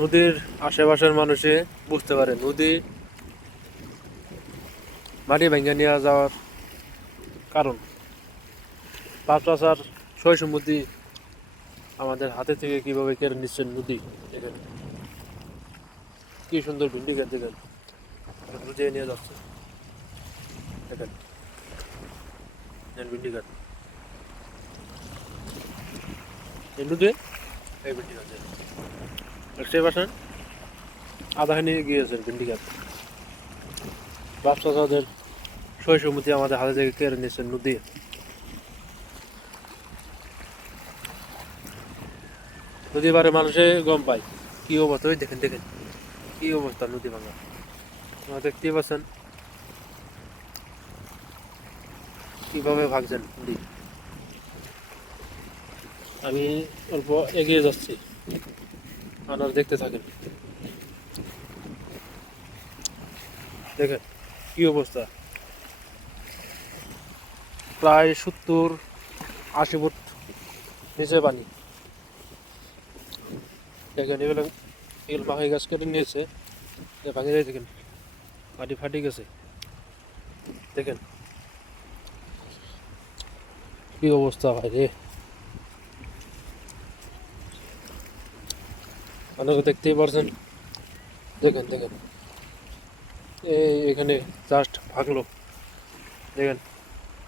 নদীর আশেপাশের মানুষে বুঝতে পারে নদী মাটি ভেঙে নিয়ে যাওয়ার কারণ 5 বছর সয় সম্পত্তি আমাদের হাতে থেকে কিভাবে কেড়ে নিচ্ছে নদী। দেখেন কি সুন্দর ভিন্ডি গাছ, দেখেন বুঝিয়ে নিয়ে যাচ্ছে। দেখেন ভিন্ডি গাছ নদী, এই ভিন্ডি গাছ দেখতে পাচ্ছেন, আধাখানি গিয়েছেন ভিন্ডি গাছ। বাচ্চাদের সয় সম্পত্তি আমাদের হাতে থেকে কেড়ে নিচ্ছে নদী। নদী পারে মানুষে গম পায় কি অবস্থা। ওই দেখেন দেখেন কি অবস্থা নদী ভাঙা, আপনারা দেখতেই পাচ্ছেন কিভাবে ভাগছেন নদী। আমি অল্প এগিয়ে যাচ্ছি, আপনারা দেখতে থাকেন। দেখেন কি অবস্থা, প্রায় 70-80 ফুট নিচে পানি। দেখেন এগুলো মাখাই গাছ কেটে নিয়েছে, ভাঙে যায়। দেখেন মাটি ফাটি গেছে, দেখেন কি অবস্থা হয় রে। আপনারা দেখতেই পারছেন, দেখেন দেখেন এখানে জাস্ট ভাগলো, দেখেন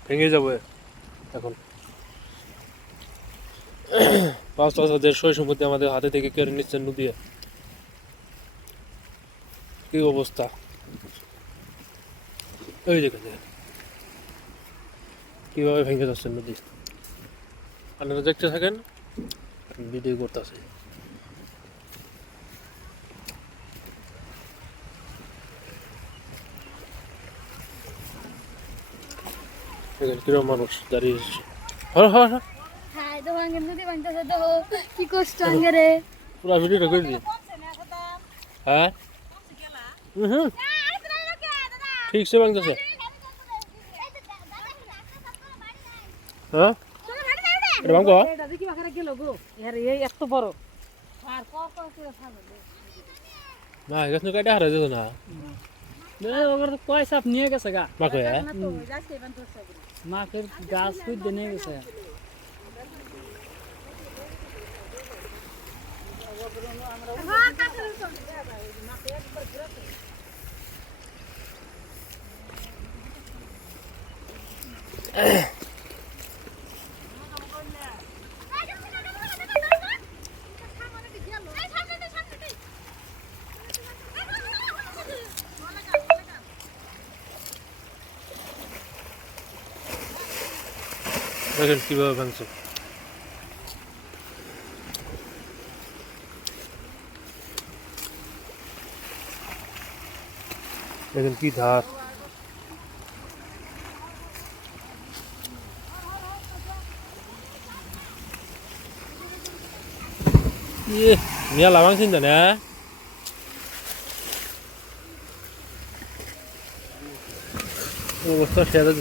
ভেঙে যাবে এখন। 5 বছর সয় সম্পত্তি আমাদের হাতে থেকে কেড়ে নিচ্ছেন নদী। কি অবস্থা, ওই দেখেন দেখেন কিভাবে ভেঙে যাচ্ছে নদী। আপনারা দেখতে থাকেন, ভিডিও করতেছে। দেখেন কিরকম মানুষ দাঁড়িয়ে কি কষ্ট রে। পুরো ভিডিওটা করে দিই। হ্যাঁ ঠিক সে ভাঙতেছে। হ্যাঁ এটা ভাঙবো এত বড় না, গাছ কাটা হারা যেত না। কয় সাপ নিয়ে গেছে গা মাকে মাকের গাছ খুঁজতে নিয়ে গেছে। দেখেন কিভাবে ভাঙছে। দেখেন কি ধার, মেলা ভাঙছেন না অবস্থা সেরা।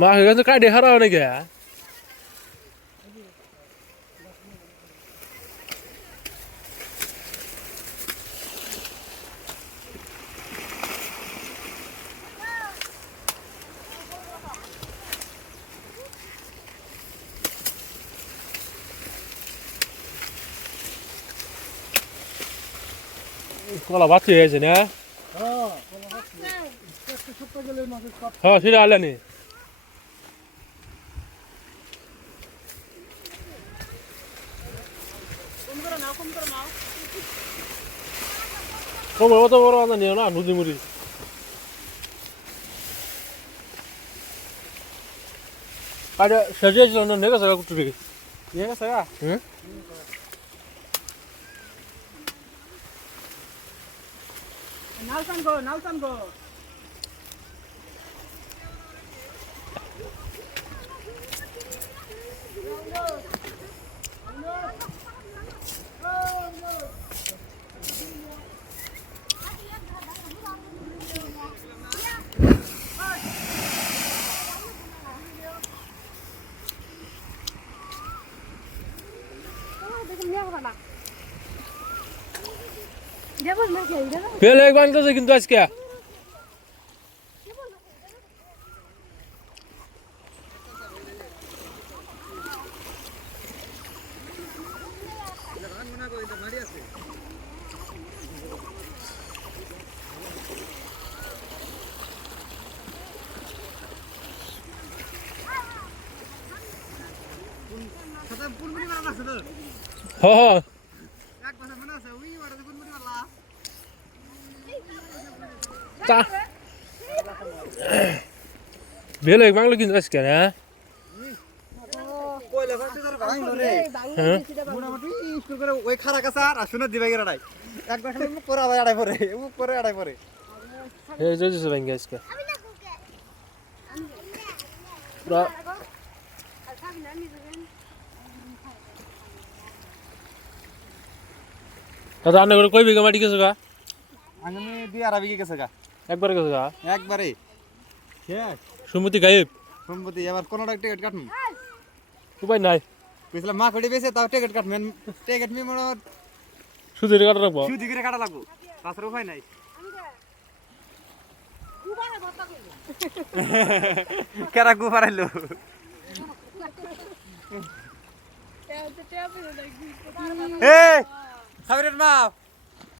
মা গেছে কাটে হারা অনেক কলা বাচ্চা হয়েছে না। হ্যাঁ সেটা আলেনি অত বড় আনা নিও না নদী মুড়ি। কাটা শেষ হয়েছিল না, নেই গেছে কুটু দিকে নিয়ে গেছে গা। নালসান গো নালসান গো। ফেলে বানতেছে কিন্তু আজকে হ তা বেলে বাংলা কিন্তু আজকে হ্যাঁ ওই খারা কাছে আর শুনে দিবে গেরাই একবার খালি মুখ করে আবার আড়াই পরে মুখ করে আড়াই পরে এই যে যে ভাঙ্গা আজকে পুরা দাদা আন্না করে কই বিঘা মাটি গেছে গা আমি 2.5 বিঘা গেছে গা একবার গেছে গা একবারে শেষ সুমতি গায়েব সম্পত্তি এবার কোনটা টিকিট কাটুন উপায় নাই বুঝলাম মা কড়ি বেঁচে তাও টিকিট কাটবেন টিকিট মি মনে সুদের কাটা রাখবো সুদি করে কাটা লাগবো তাছাড়া উপায় নাই কেরা গু পারাইলো এ সাবিরের মা